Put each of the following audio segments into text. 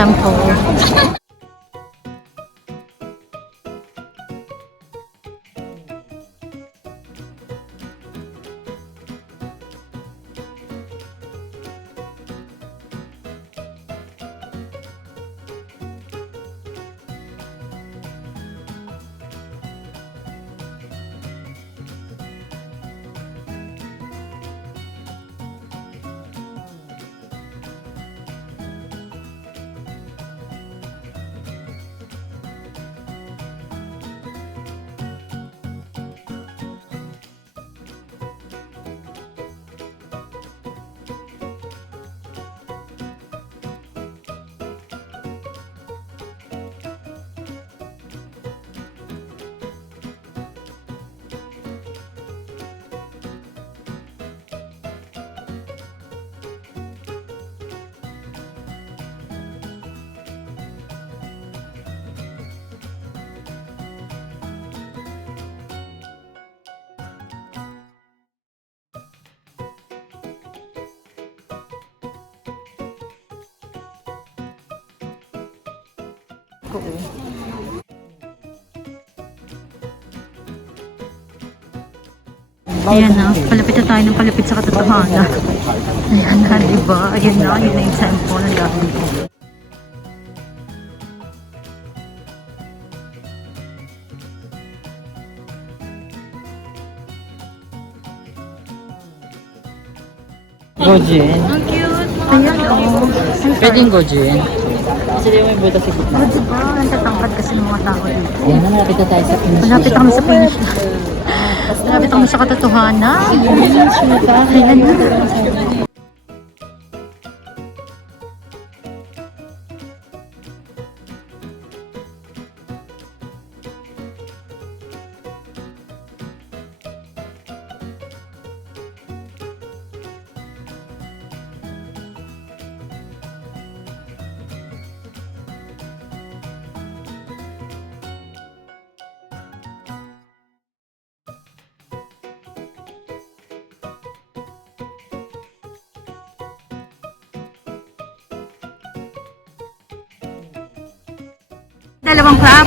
temple. Ayan na, palapit na tayo ng palapit sa katotohanan. Ayan na, diba? Ayan na, yun na yung temple ng dami ko. Gojin. Ang cute! Ayan, oh. Pwedeng Gojin. Kasi di mo yung buta sa gitna. Oh, diba? Ang tatangkad kasi ng mga tao dito. Yan, malapit na tayo sa finish. Malapit kami sa finish na. Malapit kami sa katotohanan. Ayan na. Dalawang crab.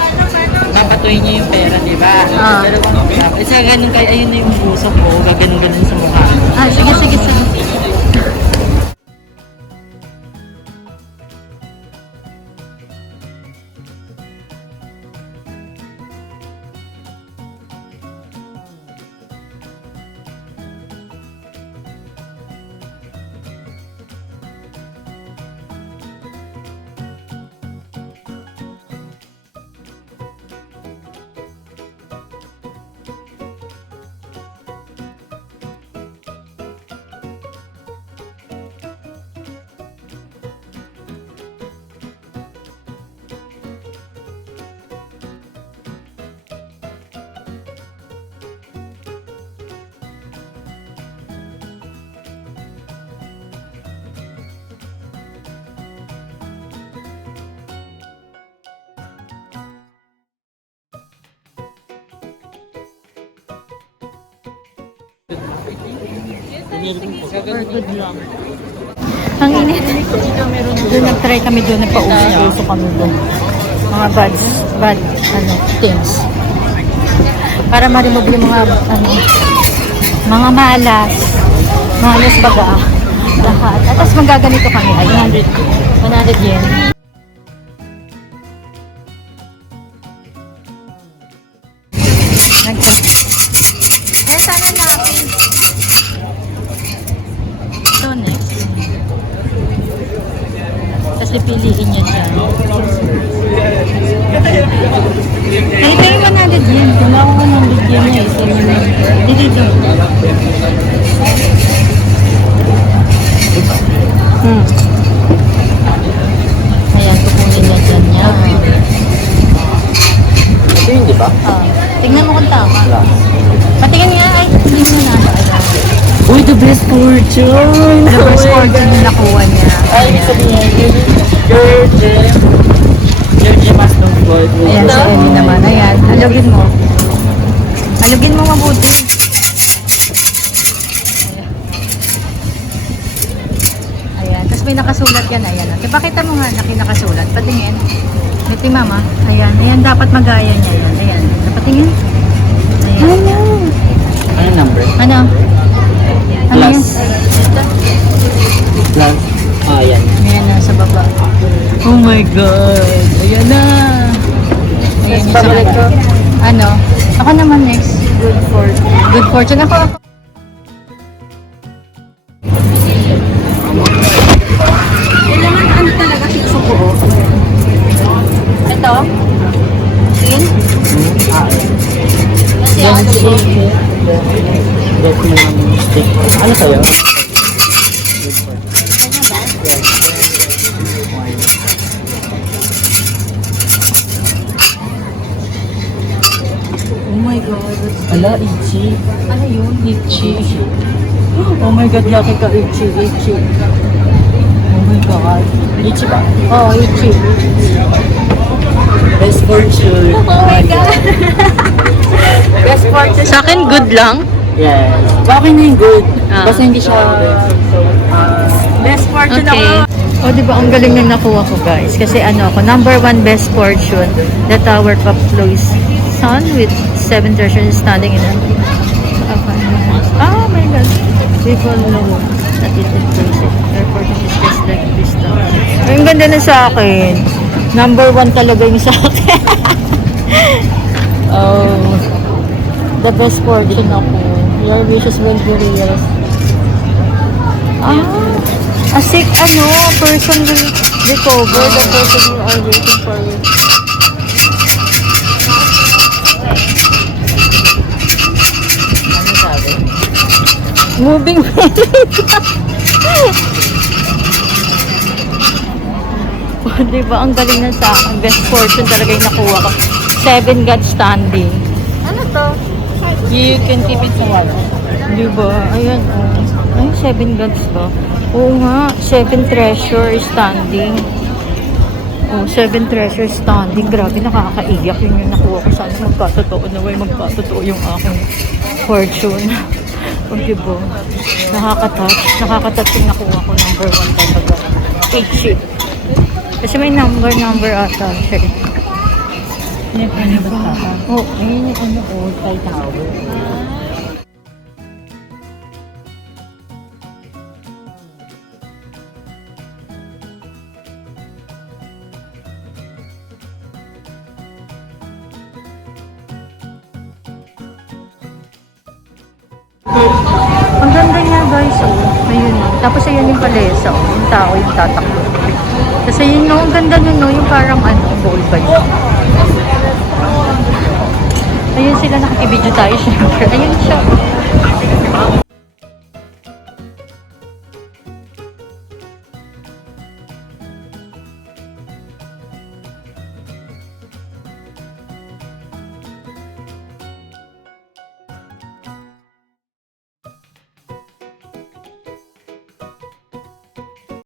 Papatuloy niya yung pera, di ba? Ah. Dalawang crap. Isa ganun kayo, ayun na yung busok ko. Gaganon-ganon sa mukha. Ah, sige, sige, sige. Or good lang. Ang init. Doon nag-try kami doon, nagpa-uso kami doon. Mga bad things. Para ma-remove yung mga, mga malas baga. Lahat. At tapos magaganito kami. Ay, 100 yen. Eh, sana natin. Ito next. Kasi piliin niya dyan. Ito yung 100 yen. Kung ako 100 yen niya, isa yun. Dito. Ayan, kukunin niya dyan niya. Ito yun, di ba? Tingnan mo kung tama. Patingin nga, ay, hindi mo na. Uy, the best fortune! The first fortune na nakuha niya. Ay, ibig sabihin, your gem has no gold. Ayan, si Ellie naman. Ayan, halugin mo. Halugin mo mabuti. Ayan, tapos may nakasulat yan. Ayan. Ate, pakita mo nga na nakasulat. Patingin. Ito mama. Ayan. Ayan, dapat magaya niya yan. Ayan. Patingin. Ayan. Ano number? Ano? Ano yan? Plus. Ah, yan. Ayan na, sa baba. Oh my God. Ayan na. Ayan yung sa baba. Ano? Ako naman next. Good fortune. Good fortune. Ako. Kailangan ano talaga fixo ko. Ito? In? Kasi ano ko? Ano sa'yo? Oh my God. Ala, Ichi. Ano yun? Ichi. Oh my God, yaki ka, Ichi. Ichi. Oh my God. Ichi ba? Oo, oh, Ichi. Best fortune. Oh my God. Best fortune. Sa akin, good lang. Yes. Okay na yung good. Ah. Basta hindi siya... Best fortune Okay. ako. O, di ba, ang galing na nakuha ko, guys. Kasi ano ako, number 1 best fortune. The Tower of Chloe's son with 7 treasures standing in a... Oh my God. People know that it is crazy. Their fortune is just like this tower. Ay, ang ganda na sa akin. Number 1 talaga yung sa akin. Oh. The best fortune ako. Your wishes will be realized. A sick person will recover. The person who are waiting for you. Ano sabi? Moving Oh, diba? Ang galing na sa akin. Best fortune talaga yung nakuha ko. 7 God standing. Ano to? You can keep it sa wala. Diba? Ayan, oh. Ay, 7 gods ba? Oo nga, 7 treasure standing. Oh, 7 treasure standing. Grabe, nakakaiyak yun yung nakuha ko. Sana magkatotoo na way magkatotoo yung aking fortune. Oh, diba? Nakakatouch. Nakakatouch yung nakuha ko. Number 1 talaga. 8 Kasi may number ata. Siya. Ano ba? Oh, ayun yung ano, Old Thai Tower. Ang ganda niya guys, oh. Ayun, oh. Tapos ayun yung palesa, oh. Yung tao yung tatakbo. Kasi yun, no, ang ganda nun, no. Yung parang bowl ba yun? Ayun sila, nakikibidyo tayo syempre. Ayun siya.